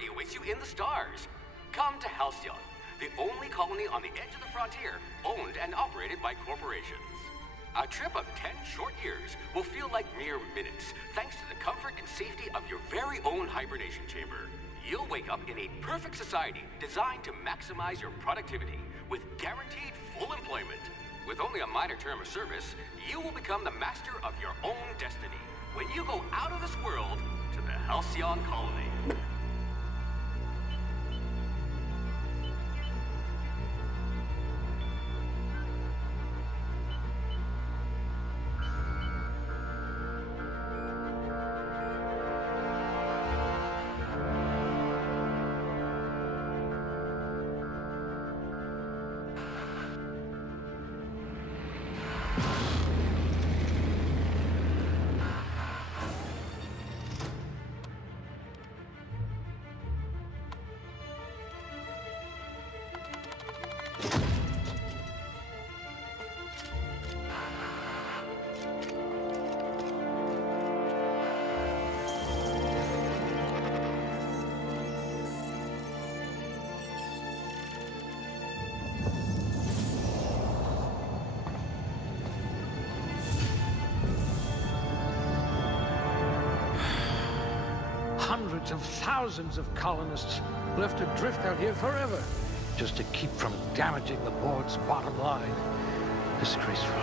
prosperity awaits you in the stars. Come to Halcyon, the only colony on the edge of the frontier, owned and operated by corporations. A trip of 10 short years will feel like mere minutes, thanks to the comfort and safety of your very own hibernation chamber. You'll wake up in a perfect society designed to maximize your productivity, with guaranteed full employment. With only a minor term of service, you will become the master of your own destiny when you go out of this world to the Halcyon colony. Hundreds of thousands of colonists left adrift out here forever, just to keep from damaging the board's bottom line. Disgraceful.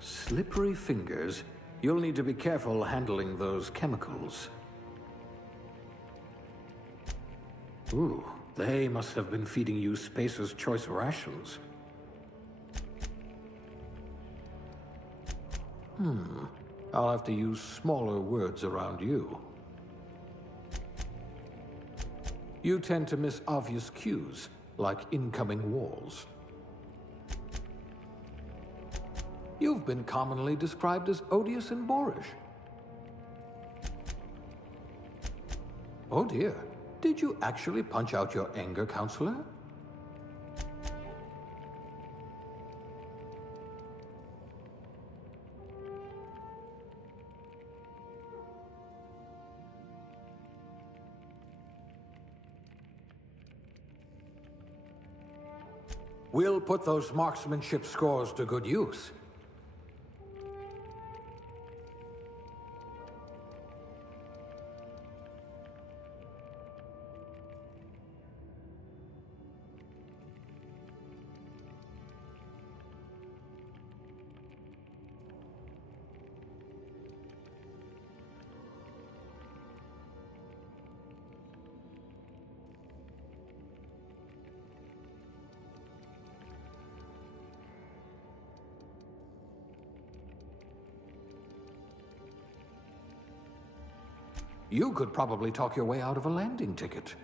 Slippery fingers. You'll need to be careful handling those chemicals. Ooh, they must have been feeding you Spacer's Choice rations. I'll have to use smaller words around you. You tend to miss obvious cues, like incoming walls. You've been commonly described as odious and boorish. Oh dear, did you actually punch out your anger, counselor? We'll put those marksmanship scores to good use. You could probably talk your way out of a landing ticket.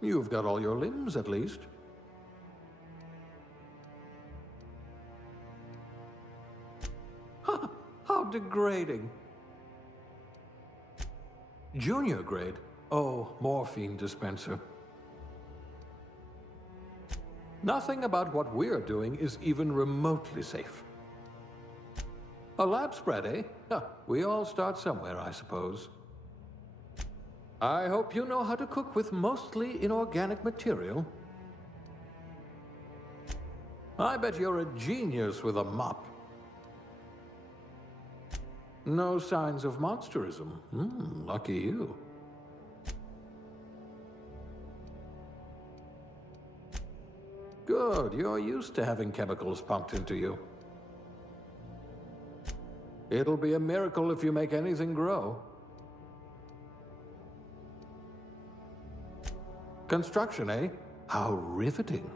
You've got all your limbs, at least. Ha! How degrading. Junior grade? Oh, morphine dispenser. Nothing about what we're doing is even remotely safe. A lab spread, eh? Huh, we all start somewhere, I suppose. I hope you know how to cook with mostly inorganic material. I bet you're a genius with a mop. No signs of monsterism. Lucky you. Good, you're used to having chemicals pumped into you. It'll be a miracle if you make anything grow. Construction, eh? How riveting.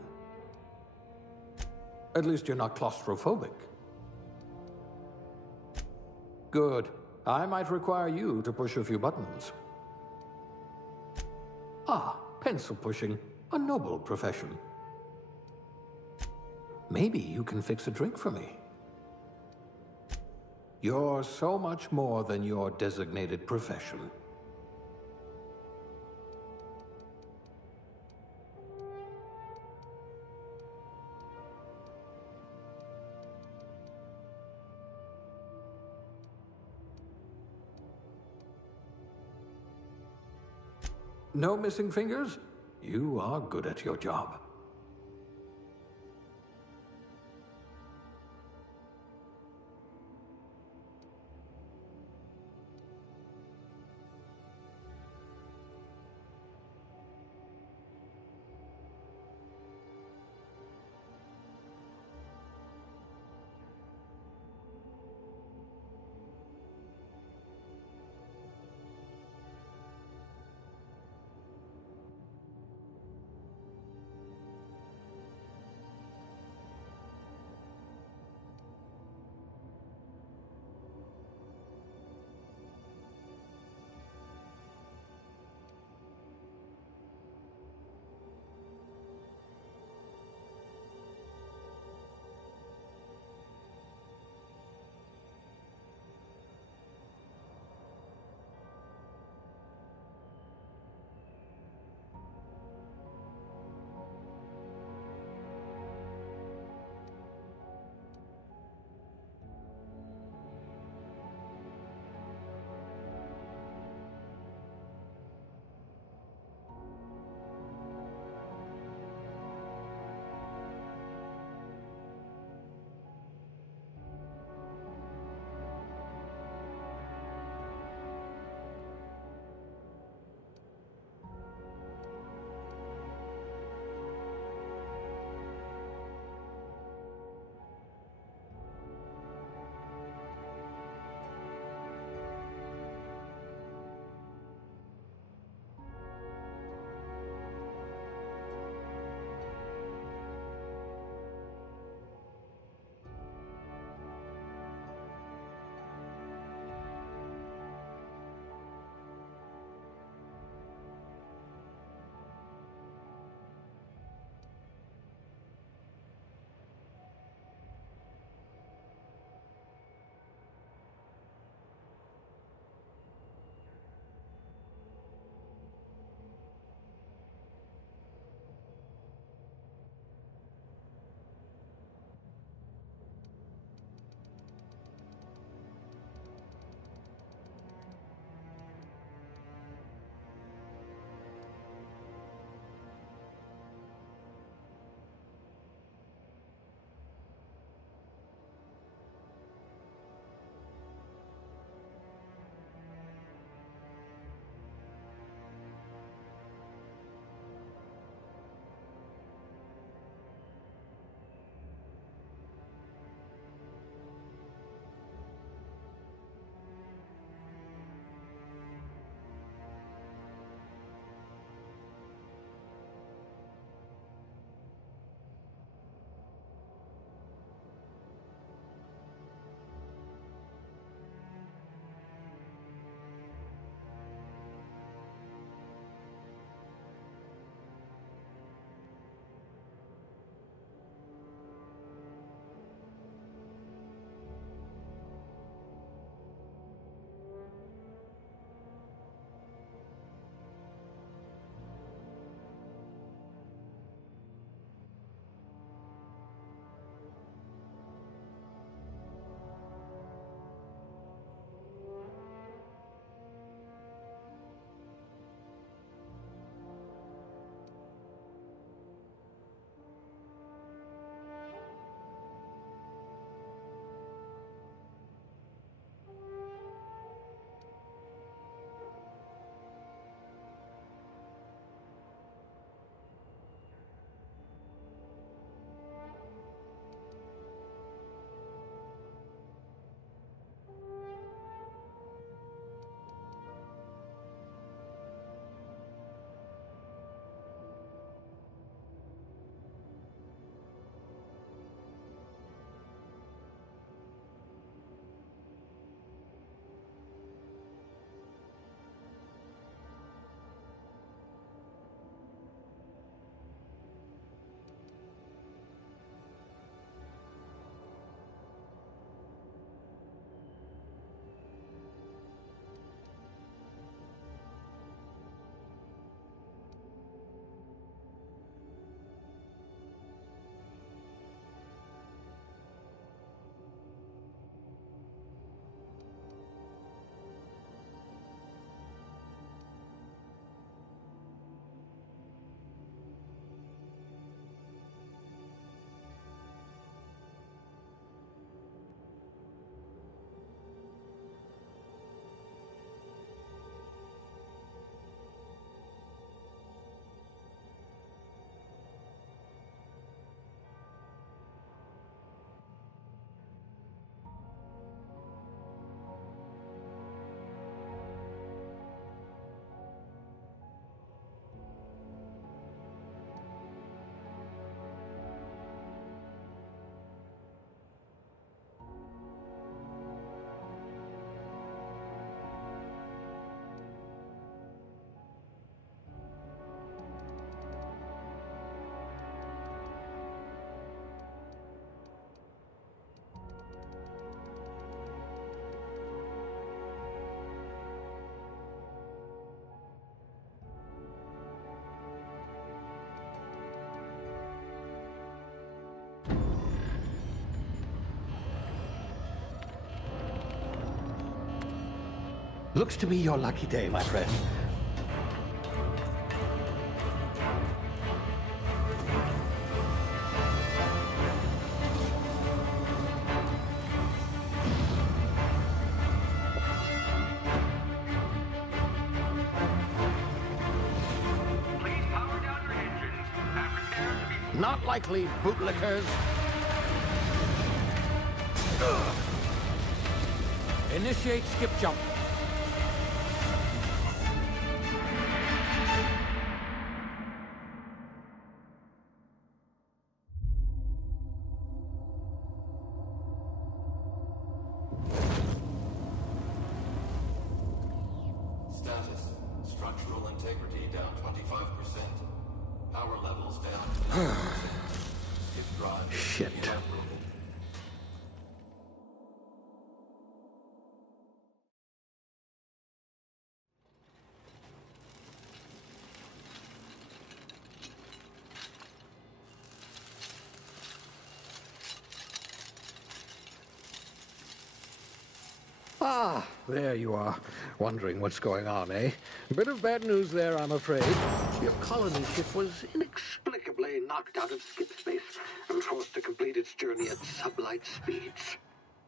At least you're not claustrophobic. Good. I might require you to push a few buttons. Ah, pencil pushing. A noble profession. Maybe you can fix a drink for me. You're so much more than your designated profession. No missing fingers? You are good at your job. Looks to be your lucky day, my friend. Please power down your engines and prepare to be... Not likely, bootlickers. Initiate skip jump. Status. Structural integrity down 25%. Power levels down 10%. If drive Shit. inoperable. Ah, there you are. Wondering what's going on, eh? A bit of bad news there, I'm afraid. Your colony ship was inexplicably knocked out of skip space and forced to complete its journey at sublight speeds.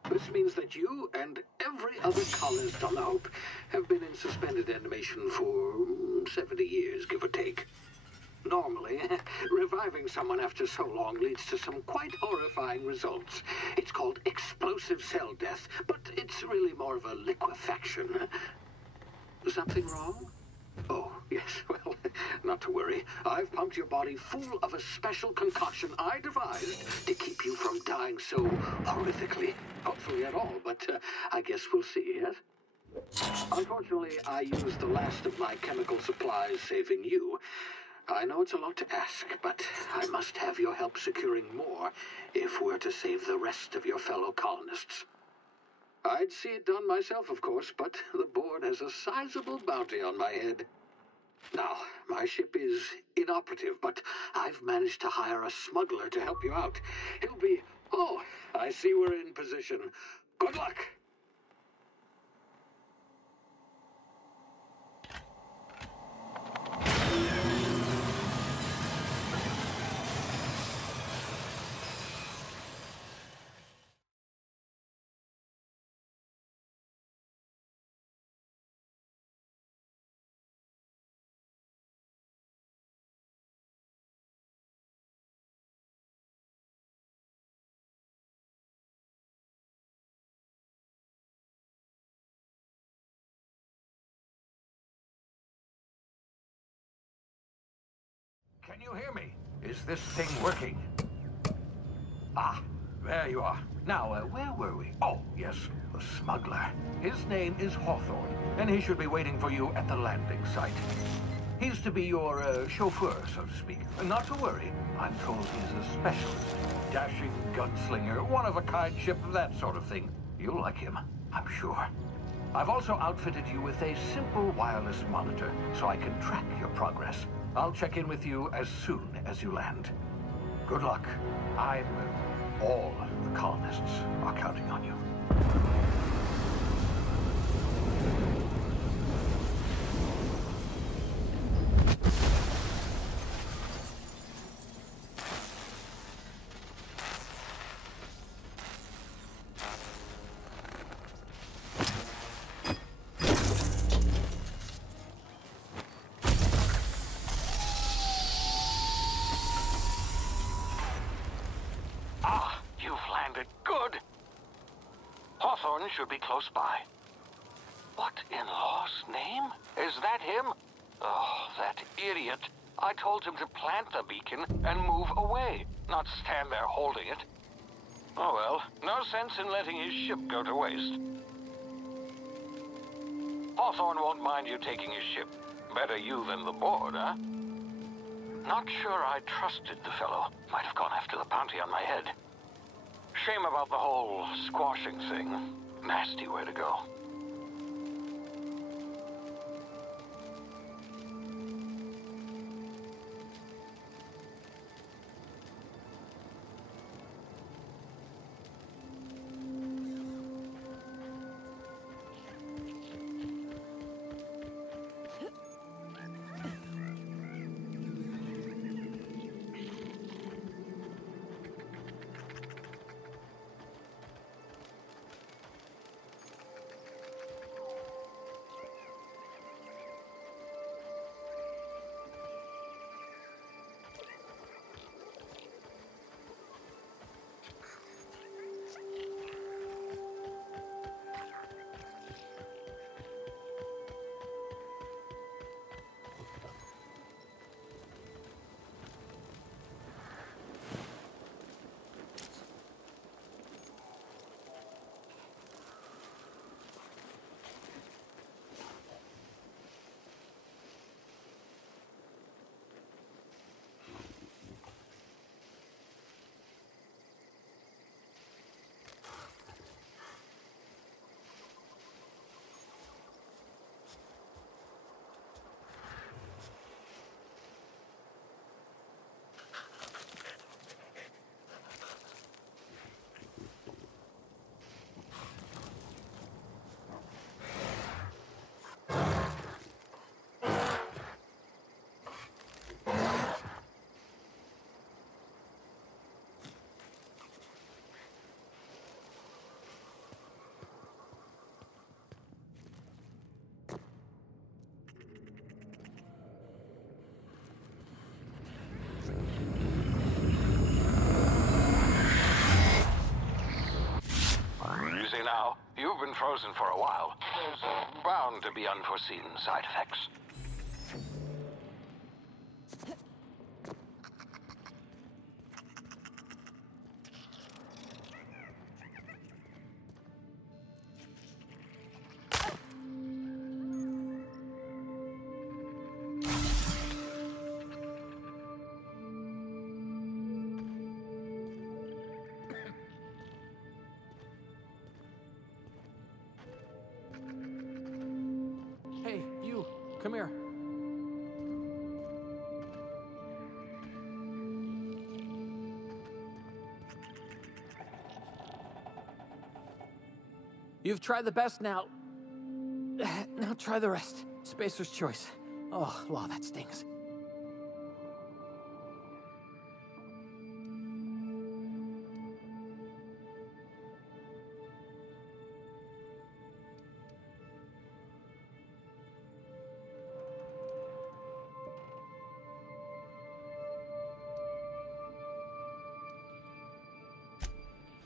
This means that you and every other colonist on the Hope have been in suspended animation for 70 years, give or take. Normally, reviving someone after so long leads to some quite horrifying results. It's called explosive cell death, but it's really more of a liquefaction. Something wrong? Oh, yes, well, not to worry. I've pumped your body full of a special concoction I devised to keep you from dying so horrifically. Hopefully at all, but I guess we'll see, yes? Unfortunately, I used the last of my chemical supplies saving you. I know it's a lot to ask, but I must have your help securing more if we're to save the rest of your fellow colonists. I'd see it done myself, of course, but the board has a sizable bounty on my head. Now, my ship is inoperative, but I've managed to hire a smuggler to help you out. He'll be... Oh, I see we're in position. Good luck! Can you hear me? Is this thing working? Ah, there you are. Now, where were we? Oh, yes, the smuggler. His name is Hawthorne, and he should be waiting for you at the landing site. He's to be your chauffeur, so to speak. Not to worry. I'm told he's a specialist. Dashing gunslinger, one-of-a-kind ship, that sort of thing. You'll like him, I'm sure. I've also outfitted you with a simple wireless monitor, so I can track your progress. I'll check in with you as soon as you land. Good luck. All the colonists are counting on you. Hawthorne should be close by. What in law's name? Is that him? Oh, that idiot. I told him to plant the beacon and move away, not stand there holding it. Oh well, no sense in letting his ship go to waste. Hawthorne won't mind you taking his ship. Better you than the board, huh? Not sure I trusted the fellow. Might have gone after the bounty on my head. Shame about the whole squashing thing. Nasty way to go. been frozen for a while. There's bound to be unforeseen side effects. Hey, you, come here. You've tried the best now. Now try the rest. Spacer's choice. Oh, law, that stings.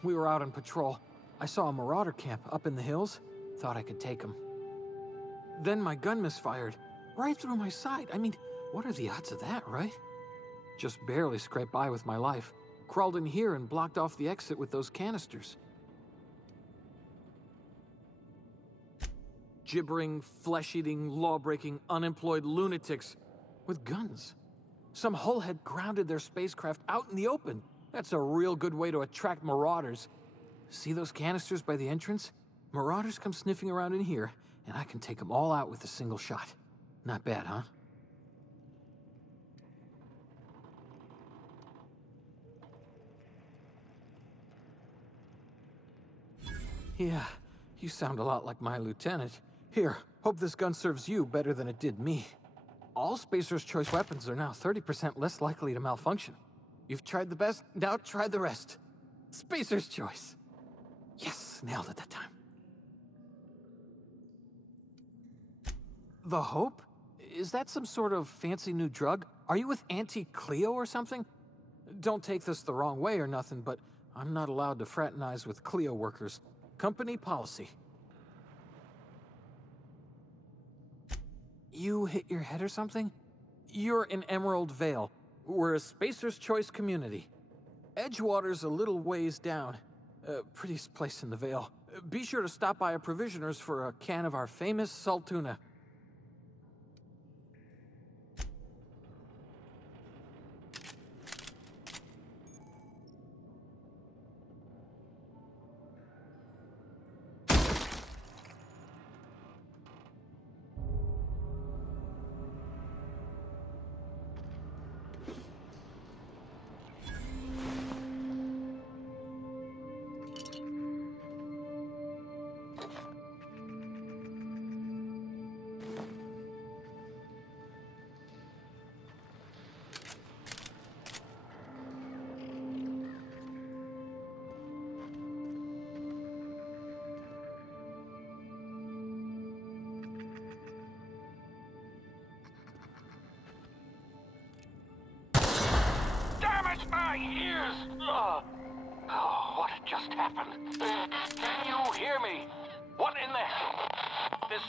We were out on patrol. I saw a marauder camp up in the hills. Thought I could take him. Then my gun misfired. Right through my side. I mean, what are the odds of that, right? Just barely scraped by with my life. Crawled in here and blocked off the exit with those canisters. Gibbering, flesh-eating, law-breaking, unemployed lunatics with guns. Some hullhead grounded their spacecraft out in the open. That's a real good way to attract marauders. See those canisters by the entrance? Marauders come sniffing around in here, and I can take them all out with a single shot. Not bad, huh? Yeah, you sound a lot like my lieutenant. Here, hope this gun serves you better than it did me. All Spacer's Choice weapons are now 30% less likely to malfunction. You've tried the best, now try the rest. Spacer's Choice. Yes, nailed it that time. The Hope? Is that some sort of fancy new drug? Are you with Auntie Cleo or something? Don't take this the wrong way or nothing, but I'm not allowed to fraternize with Cleo workers. Company policy. You hit your head or something? You're in Emerald Vale. We're a Spacer's Choice community. Edgewater's a little ways down. Prettiest place in the Vale. Be sure to stop by a provisioner's for a can of our famous salt tuna. My ears! Oh, what just happened? Can you hear me? What in the hell? This...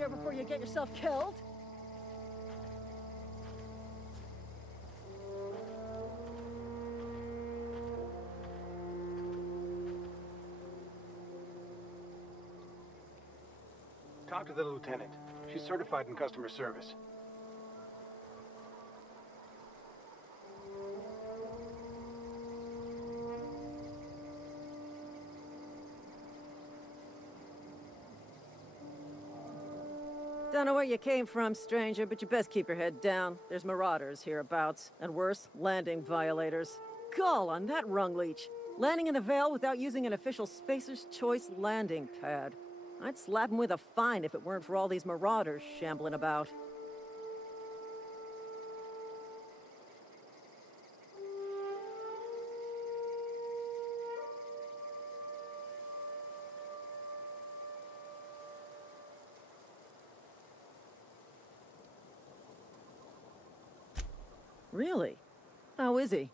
here before you get yourself killed. Talk to the lieutenant. She's certified in customer service. Don't know where you came from, stranger, but you best keep your head down. There's marauders hereabouts, and worse, landing violators. Gall on that rung leech. Landing in the Vale without using an official Spacer's Choice landing pad. I'd slap him with a fine if it weren't for all these marauders shambling about. Really? How is he?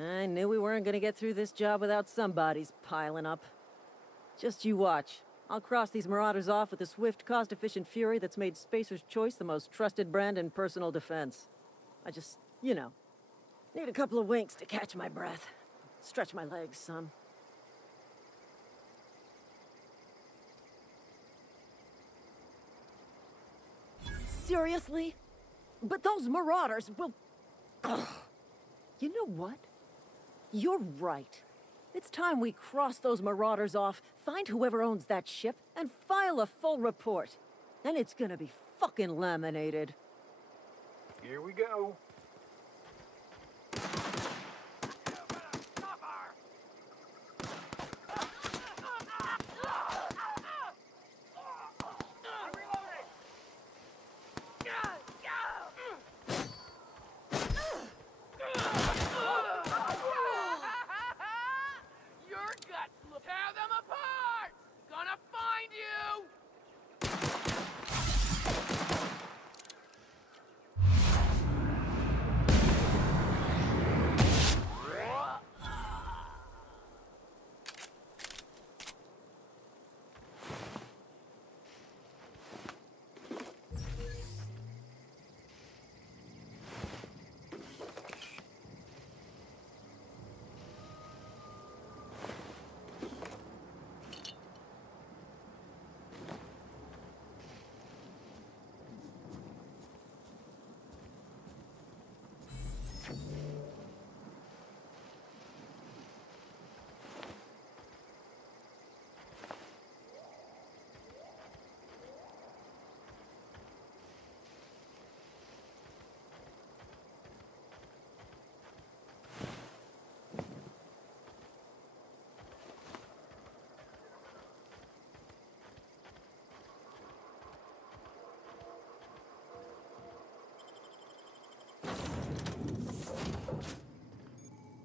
I knew we weren't gonna get through this job without somebody's piling up. Just you watch. I'll cross these marauders off with the swift, cost-efficient fury that's made Spacer's Choice the most trusted brand in personal defense. I just, you know, need a couple of winks to catch my breath. Stretch my legs, son. Seriously? But those marauders will... Ugh. You know what? You're right. It's time we cross those marauders off, find whoever owns that ship, and file a full report. And it's gonna be fucking laminated. Here we go.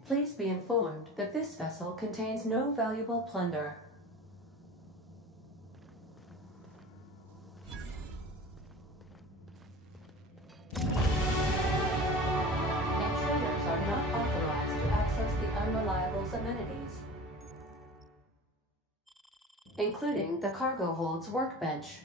Please be informed that this vessel contains no valuable plunder. Intruders are not authorized to access the Unreliable's amenities, including the cargo hold's workbench.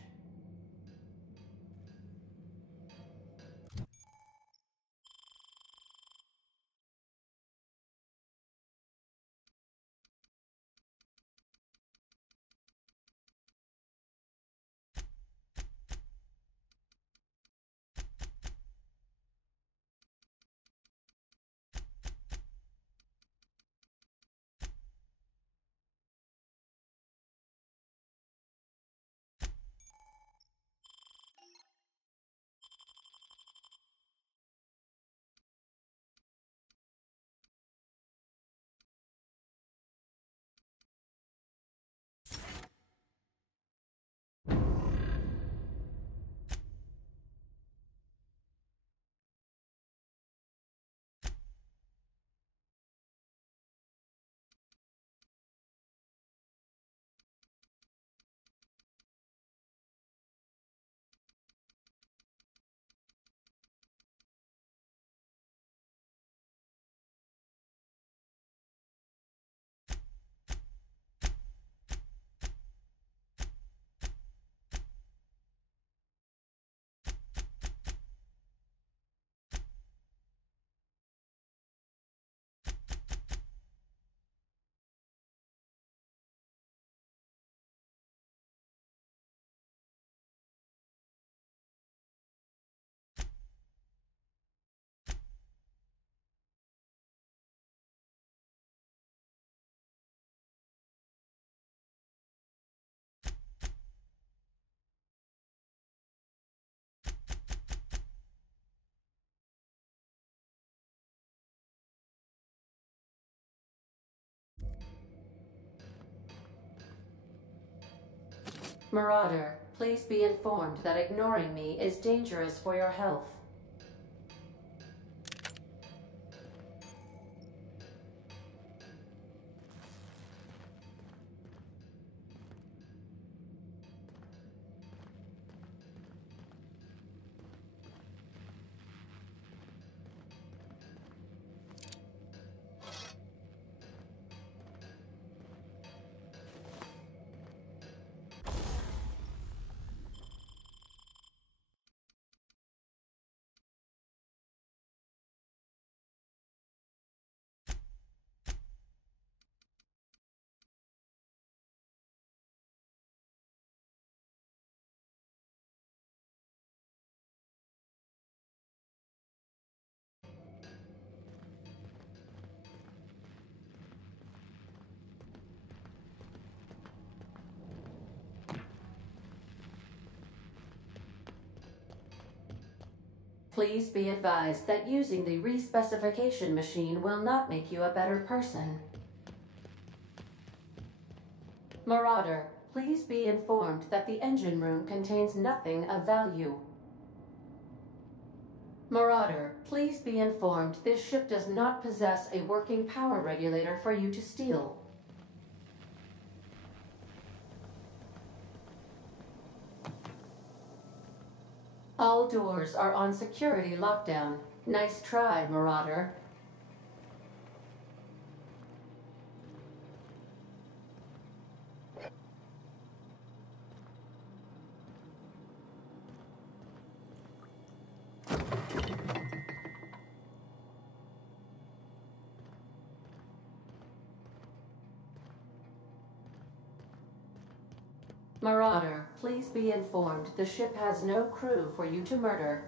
Marauder, please be informed that ignoring me is dangerous for your health. Please be advised that using the respecification machine will not make you a better person. Marauder, please be informed that the engine room contains nothing of value. Marauder, please be informed this ship does not possess a working power regulator for you to steal. All doors are on security lockdown. Nice try, Marauder. Marauder, please be informed the ship has no crew for you to murder.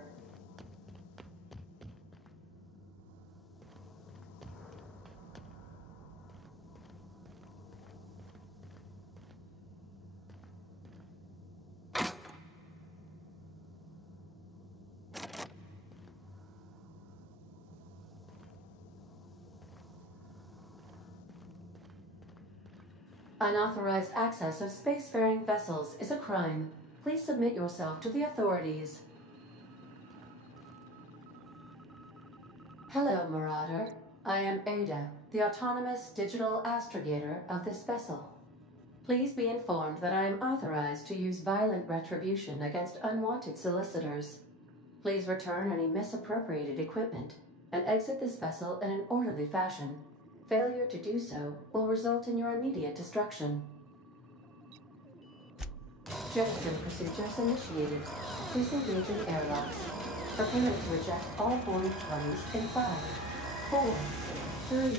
Unauthorized access of spacefaring vessels is a crime. Please submit yourself to the authorities. Hello, Marauder. I am Ada, the autonomous digital astrogator of this vessel. Please be informed that I am authorized to use violent retribution against unwanted solicitors. Please return any misappropriated equipment and exit this vessel in an orderly fashion. Failure to do so will result in your immediate destruction. Jettison procedures initiated. Please engage in airlocks. Prepare to eject all boarding parties in 5, 4, 3,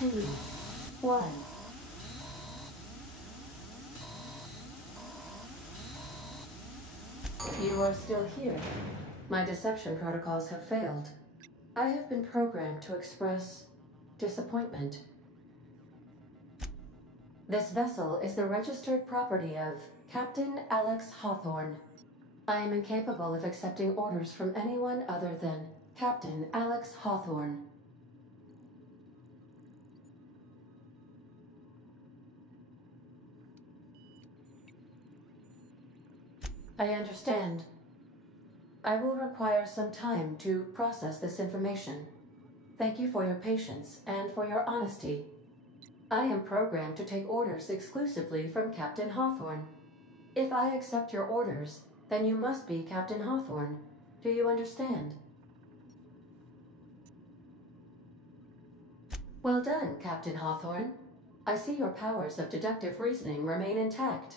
2, 1. You are still here. My deception protocols have failed. I have been programmed to express disappointment. This vessel is the registered property of Captain Alex Hawthorne. I am incapable of accepting orders from anyone other than Captain Alex Hawthorne. I understand. I will require some time to process this information. Thank you for your patience and for your honesty. I am programmed to take orders exclusively from Captain Hawthorne. If I accept your orders, then you must be Captain Hawthorne. Do you understand? Well done, Captain Hawthorne. I see your powers of deductive reasoning remain intact.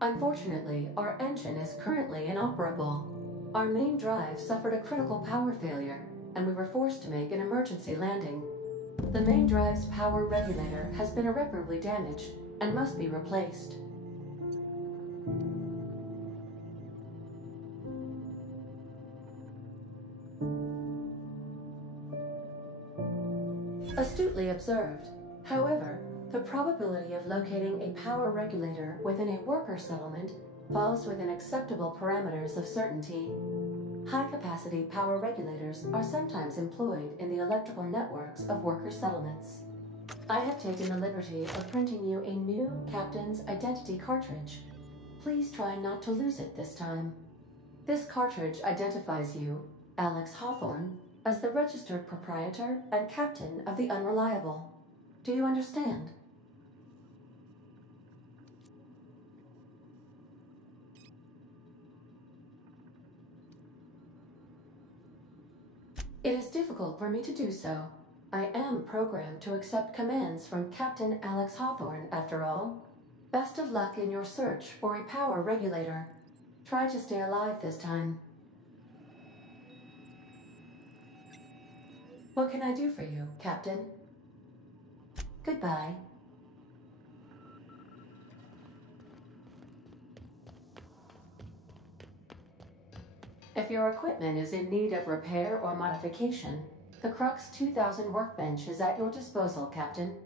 Unfortunately, our engine is currently inoperable. Our main drive suffered a critical power failure, and we were forced to make an emergency landing. The main drive's power regulator has been irreparably damaged and must be replaced. Astutely observed. However, the probability of locating a power regulator within a worker settlement falls within acceptable parameters of certainty. High-capacity power regulators are sometimes employed in the electrical networks of worker settlements. I have taken the liberty of printing you a new Captain's Identity cartridge. Please try not to lose it this time. This cartridge identifies you, Alex Hawthorne, as the registered proprietor and captain of the Unreliable. Do you understand? It is difficult for me to do so. I am programmed to accept commands from Captain Alex Hawthorne, after all. Best of luck in your search for a power regulator. Try to stay alive this time. What can I do for you, Captain? Goodbye. If your equipment is in need of repair or modification, the Crux 2000 workbench is at your disposal, Captain.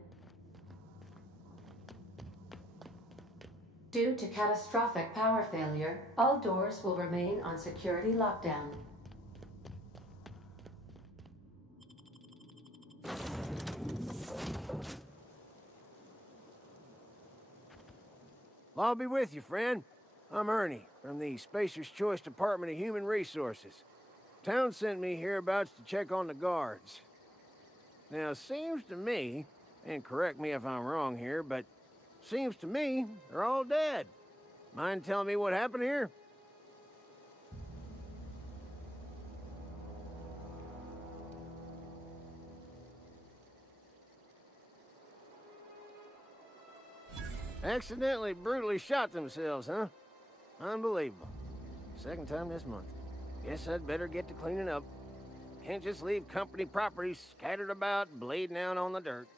Due to catastrophic power failure, all doors will remain on security lockdown. Well, I'll be with you, friend. I'm Ernie, from the Spacer's Choice Department of Human Resources. Town sent me hereabouts to check on the guards. Now, it seems to me, and correct me if I'm wrong here, but seems to me they're all dead. Mind telling me what happened here? Accidentally, brutally shot themselves, huh? Unbelievable. Second time this month. Guess I'd better get to cleaning up. Can't just leave company property scattered about, bleeding out on the dirt.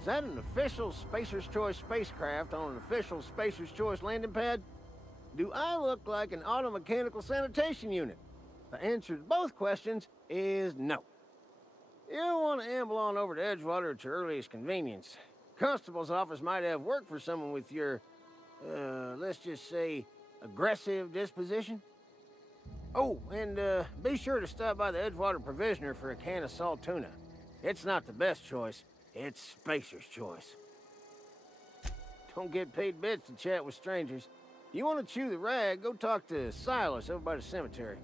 Is that an official Spacer's Choice spacecraft on an official Spacer's Choice landing pad? Do I look like an automechanical sanitation unit? The answer to both questions is no. You'll want to amble on over to Edgewater at your earliest convenience. Constable's office might have work for someone with your, let's just say, aggressive disposition. Oh, and be sure to stop by the Edgewater Provisioner for a can of salt tuna. It's not the best choice, it's Spacer's Choice. Don't get paid bits to chat with strangers. You want to chew the rag, go talk to Silas over by the cemetery.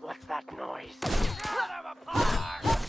What's that noise? Son of a pork!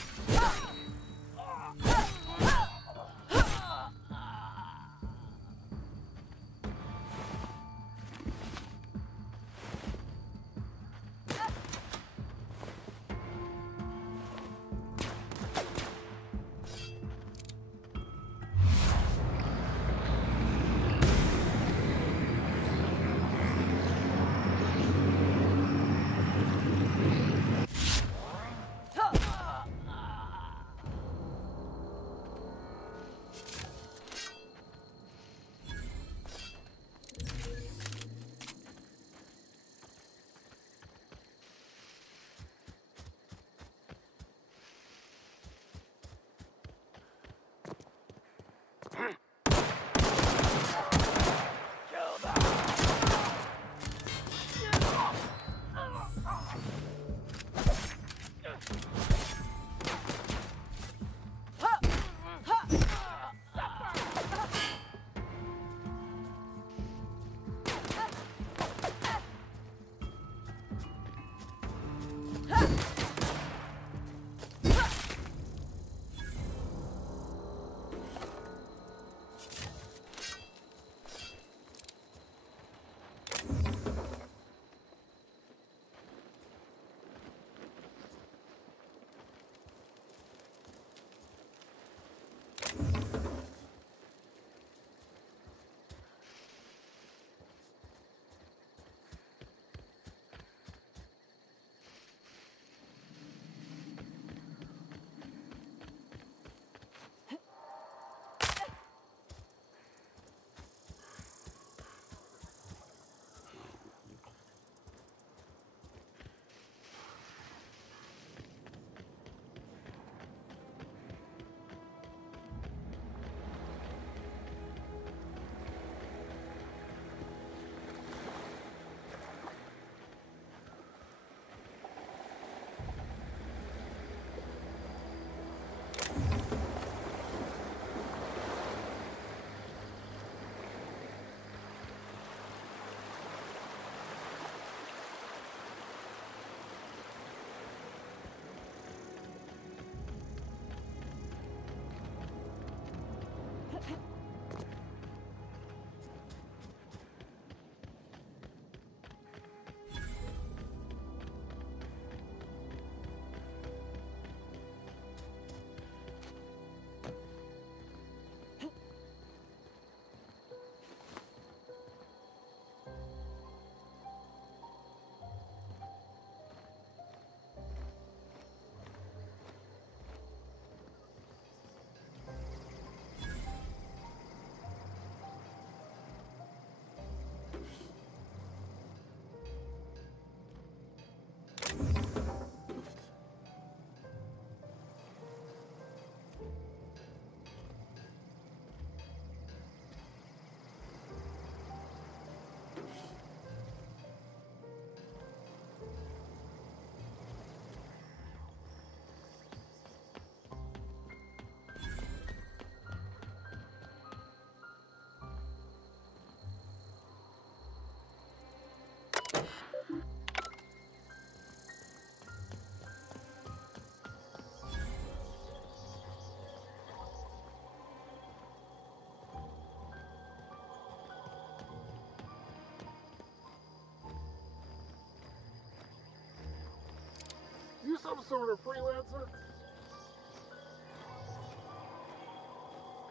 some sort of freelancer?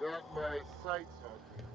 Got my sights on you.